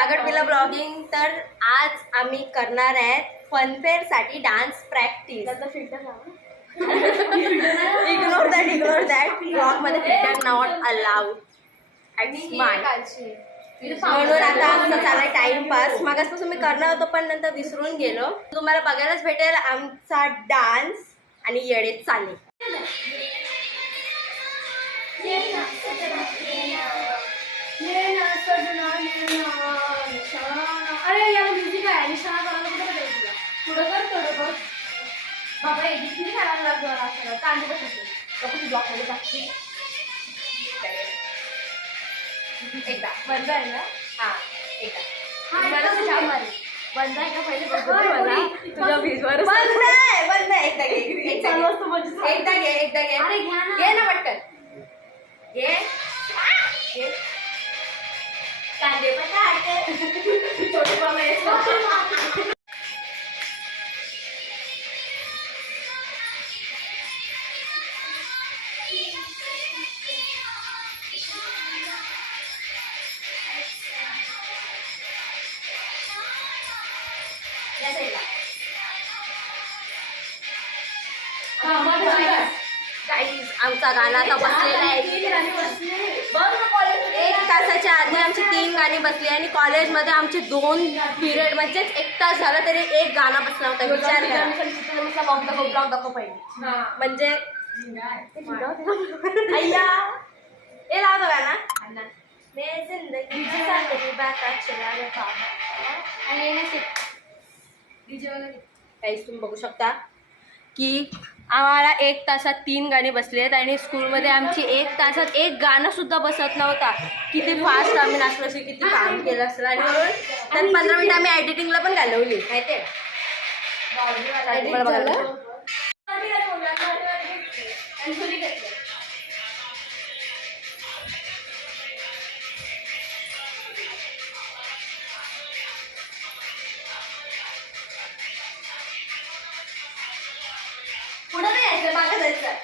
स्वागत बिला ब्लॉगिंग. तर आज आम्ही करणार आहेत फनफेअर साठी dance practice. Ignore that blog मध्ये फिल्टर नॉट अलाउड. म्हणून आता आमचा चाललाय टाइमपास. मागासपासून मी करणार होतो पण नंतर विसरून गेलो. तुम्हाला बघायलाच भेटेल आमचा डान्स आणि येडे चाले. अरे या म्युझिक आहे निशाणा करायला कुठे पाहिजे तुला पुढं कर थोडं बघ बाबा एडिट किती करायला लागलो असं कांदे बसते ब्लॉक मध्ये टाकते एकदा बंद आहे ना हा एकदा मला छान मारी बंद आहे का पहिले तुझ्या वीजवर बंद आहे एकदा घे अरे घ्या घे ना पटकन घे कांदे पण छोटे पाव आमचा गाणं आता बसलेला आहे. 1 तासाच्या आधी आमची 3 गाणी बसली आणि कॉलेजमध्ये आमचे 2 पिरियड म्हणजेच 1 तास झाला तरी एक गाणं बसला होता. विचार म्हणजे अय्या हे लावतो गाणं काहीच तुम्ही बघू शकता की आम्हाला 1 तासात 3 गाणी बसली आहेत आणि स्कूलमध्ये आमची 1 तासात एक गाणं सुद्धा बसत नव्हता. किती फास्ट आम्ही नाचलो असेल, किती काम केलं असेल आणि म्हणून तर 15 मिनिटं आम्ही एडिटिंगला पण घालवली माहिती आहे. पुढे नाही यायचं मागे जायचं.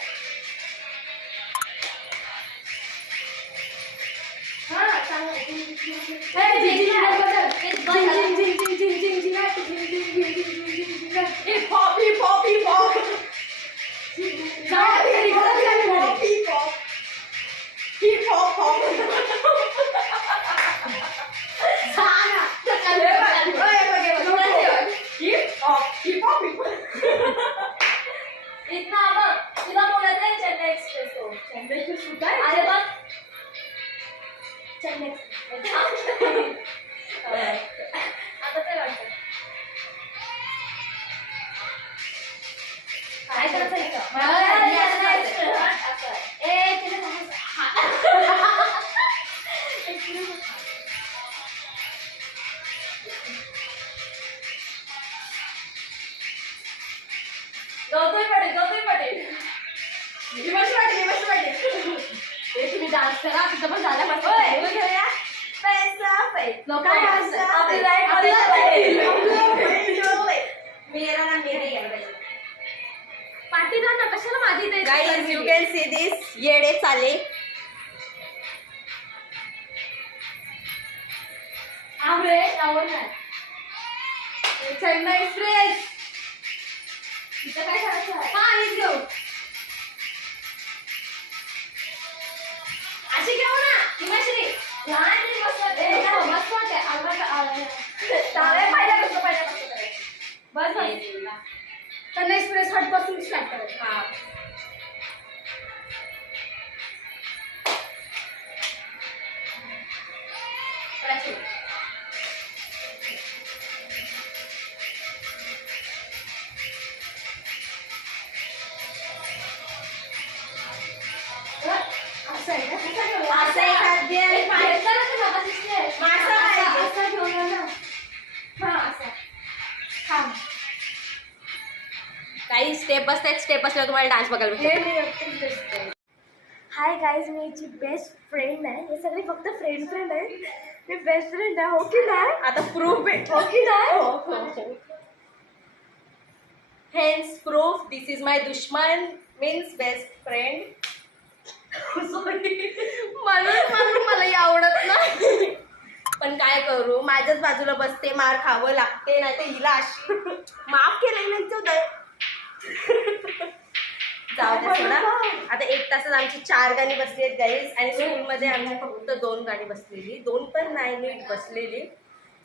तुम्ही डान्स करा तिथं पण झाला पार्टी ना कशाला माझी guys you can see this येडे चाले. चेन्नई एक्सप्रेस तिथं काय करायचं आहे घेऊ अशी घेऊ ना हिमाश्री लहान बस चेन्नई एक्सप्रेस हटपासून स्टार्ट करायचं. हा काही स्टेप असतात. स्टेप असल्यावर तुम्हाला डान्स बघायला भेटेल. हाय गाईज मी याची बेस्ट फ्रेंड आहे. हे सगळे फक्त फ्रेंड आहे. मी बेस्ट फ्रेंड आहे. हो की नाही? आता प्रूफ भेट हो की नाही? हेन्स प्रूफ दिस इज माय दुश्मन मीन्स बेस्ट फ्रेंड. म्हणून मला आवडत नाही. पण काय करू, माझ्याच बाजूला बसते, मार खावं लागते, नाही तर हिला अशी माफ केलं नाही जाऊ दे सोडा. आता 1 तासात आमची 4 गाणी बसली आहेत गाईज, आणि स्कूलमध्ये आमची फक्त 2 गाणी बसलेली, 2 पण नाही नीट बसलेली.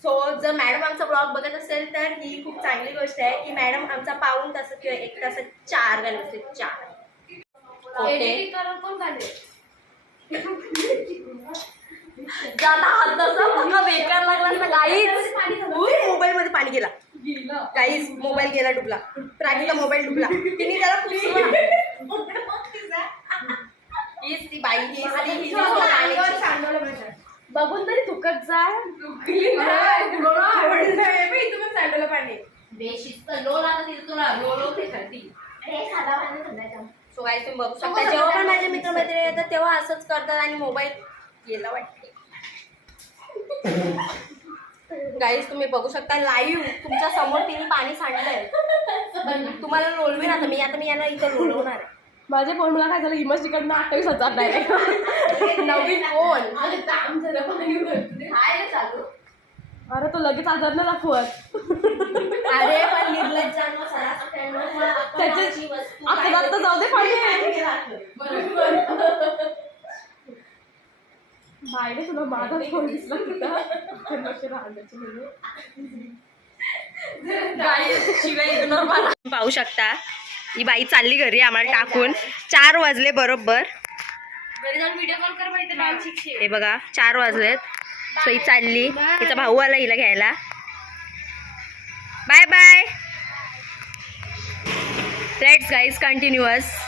सो जर मॅडम आमचा ब्लॉग बघत असेल तर ही खूप चांगली गोष्ट आहे की मॅडम आमचा पाऊण तासात किंवा 1 तासात 4 गाणी बसले. 4 बेकार लागला गाईज. मोबाईल मध्ये पाणी गेला गाईज, मोबाईल गेला, डुबला. प्राणीचा मोबाईल डुबला. तिने त्याला हीच ती बाई, बघून तरी थुकत जा. पाणी बेशिस्त लोल आता तिथे तुला लोलवते खाती. सो गाईज तुम्ही बघू शकता, जेव्हा पण माझे मित्रमैत्रिणी येतात तेव्हा असंच करतात आणि मोबाईल गेला वाटते. गाईज तुम्ही बघू शकता लाईव्ह तुमच्या समोर तिने पाणी सांडलंय. तुम्हाला लोलवी ना, मी यांना इथं लोलवणार आहे. माझ्या फोन मला काय झालं, इमर्जिकडनं 28,000 डायरेक्ट नवीन फोन चालू. अरे तो लगेच आजार नाही दाखवत. अरे पण निर्लज्जांनो त्याचे आता जाऊ दे पाणी. बायने तुला माझा फोन दिसला पाहू शकता ही बाई चालली घरी आम्हाला टाकून. 4 वाजले बरोबर. व्हिडिओ कॉल कर माहिती. हे बघा 4 वाजलेत. सो ही चालली, तिचा भाऊ आला हिला घ्यायला. Bye bye. Let's guys continuous.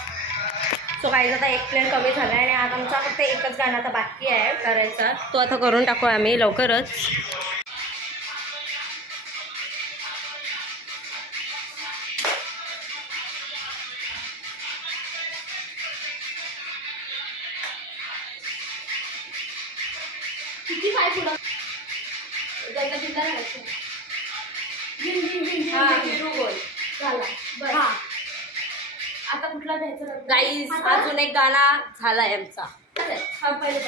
So guys आता 1 प्लेन कमी झाला आणि आता आमचा फक्त एकच गाणं आता बाकी आहे करायचा, तो आता करून टाकू आम्ही लवकरच. किती काय तुला आता कुठला द्यायचं गाईज अजून एक गाणा झालाय आमचा. हा पहिले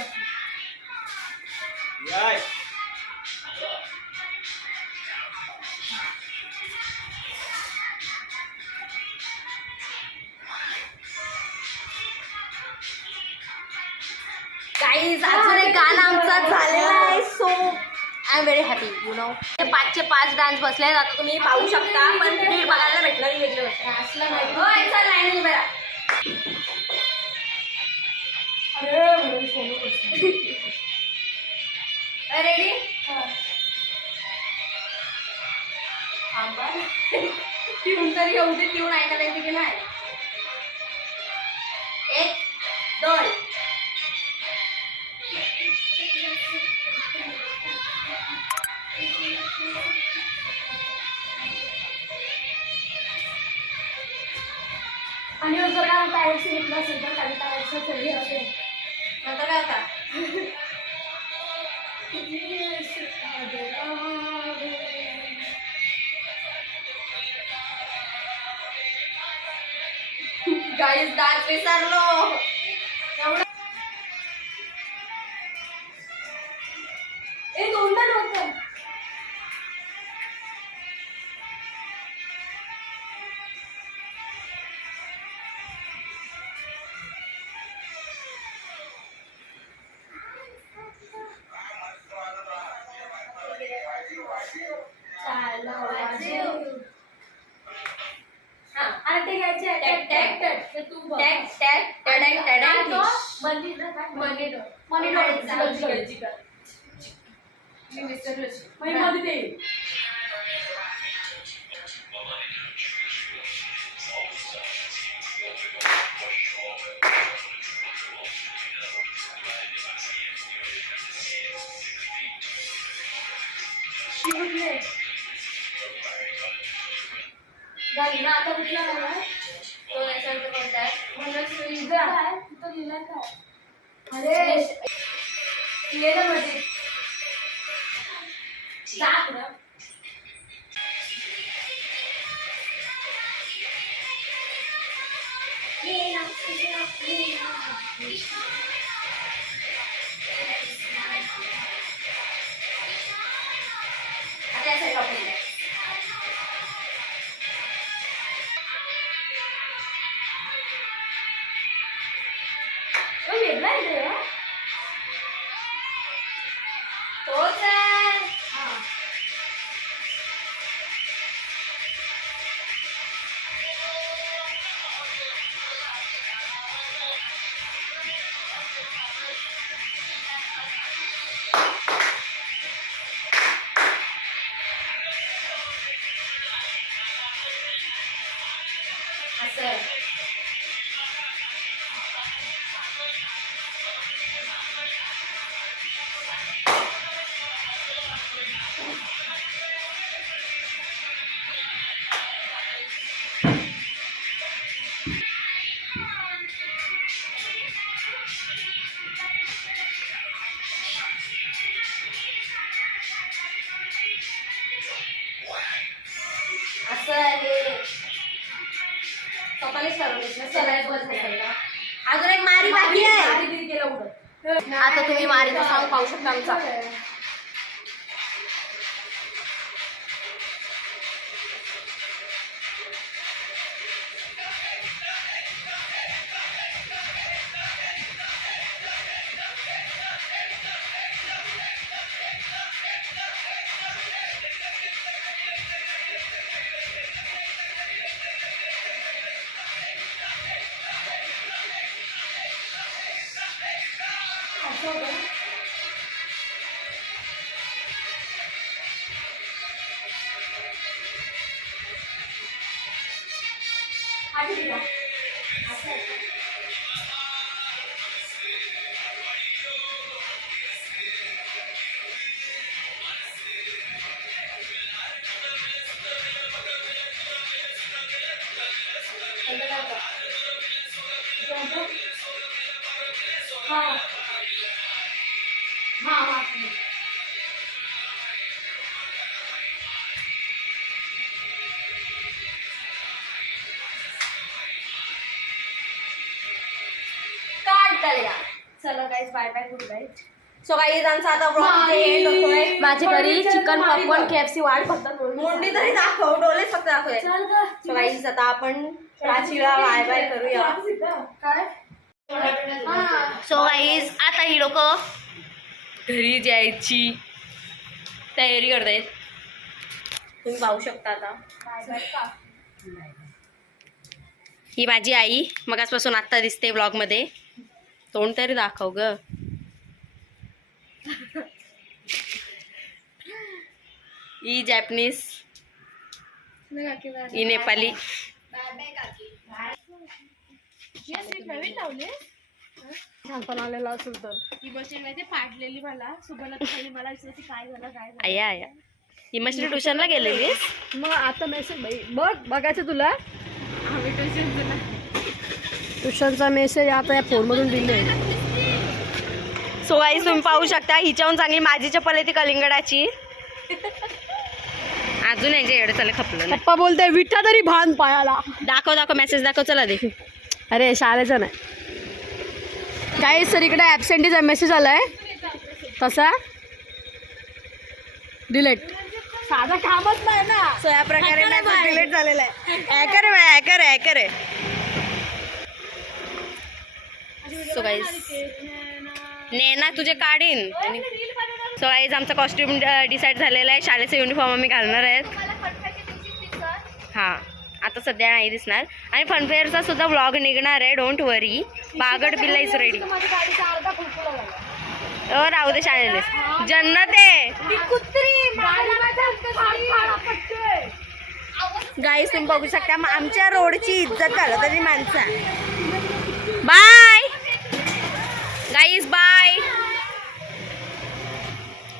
गाईज अजून एक गाणं आमचा झालेला आहे. So I am very happy you know. 5चे 5 डान्स बसले आहेत. आता तुम्ही पाहू शकता, पण नीट बघायला भेटलं नाही. वेगळं असलं नाही. लाईन उभे राहा. रेडी ट्यून तरी येऊ दे. ट्यून ऐकायला येते की नाही. 1 2 आणि जर का पॅरेंट्स घेतलं असेल तर काही पॅरेंट्सचं फेरी असेल आता काय होता. गाईज डान्स विसरलो. ए दोनदा नव्हतं. आरती घ्यायची आहे. टॅग टॅग टॅग तू बघ. टॅग टॅग टॅडॅग टॅडॅग मनी मनी घ्यायची का मी विसरलो. मध्ये ते झाली ना. आता कुठला झाला तो याच्यानंतर कोणता आहे. काय तिथं लिहिलं काय. अरे लिहिलं मध्ये गेला इथे तोच आहे. असं आहे. असं आहे. कपालीच ठरवलीस ना सलाय बस नाही का? अजून एक मारी बाकी आहे. आता तुम्ही मारीचा सॉन्ग पाहू शकता आमचा. चलो guys bye bye good night. So guys आमचा आता ब्लॉग एंड होतोय. माझ्या घरी चिकन पॉपकॉर्न KFC वाढ फक्त मोंडी तरी दाखव, डोलेच फक्त दाखव. सो गाईज आता आपण प्राचीला बाय बाय करूया. काय सो गाईज आता ही लोक घरी जायची तयारी करतायत. तुम्ही पाहू शकता. आता ही माझी आई मगाचपासून आत्ता दिसते ब्लॉग मध्ये. तोंड तरी दाखव ग. ही जॅपनीज, ही नेपाली. नवीन लावले आलेला असेल तर ही मशीन माहिती पाडलेली मला सुबला मला विचारते काय झालं काय झालं. आया आया ही मशीन ट्युशनला गेलेलीस. मग आता मेसेज बघ बघायचं तुला. आम्ही ट्युशनचा मेसेज आता या फोनमधून दिले. सो गाईस तुम्ही पाहू शकता हिच्याहून चांगली माझी चप्पल आहे ती कलिंगडाची. अजून यांच्या एवढं चाललं खपलं. पप्पा बोलते विठा तरी भान पायाला. दाखव दाखव मेसेज दाखव. चला दे. अरे शाळेचं नाही गाईस. सर इकडे ॲबसेंटीचा मेसेज आलाय तसा डिलीट. साधा कामच नाही ना. सो या प्रकारे मेसेज डिलीट झालेला आहे. हॅकर आहे हॅकर आहे हॅकर आहे. सो गाईस नेना तुझे काढीन. सो गाईज आमचा कॉस्ट्यूम डिसाईड झालेला आहे. शाळेचा युनिफॉर्म आम्ही घालणार आहेत. हां आता सध्या नाही दिसणार. आणि फनफेअरचा सुद्धा व्लॉग निघणार आहे. डोंट वरी. बागड बिल्ला इज रेडी. राहू दे शाळेले. जन्नत आहे गाईस. तुम्ही बघू शकता आमच्या रोडची इज्जत झालं तरी माणसा. Bye guys bye.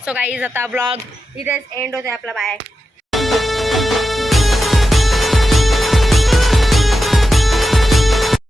So guys आता ब्लॉग इथेच एंड होते आपला. बाय.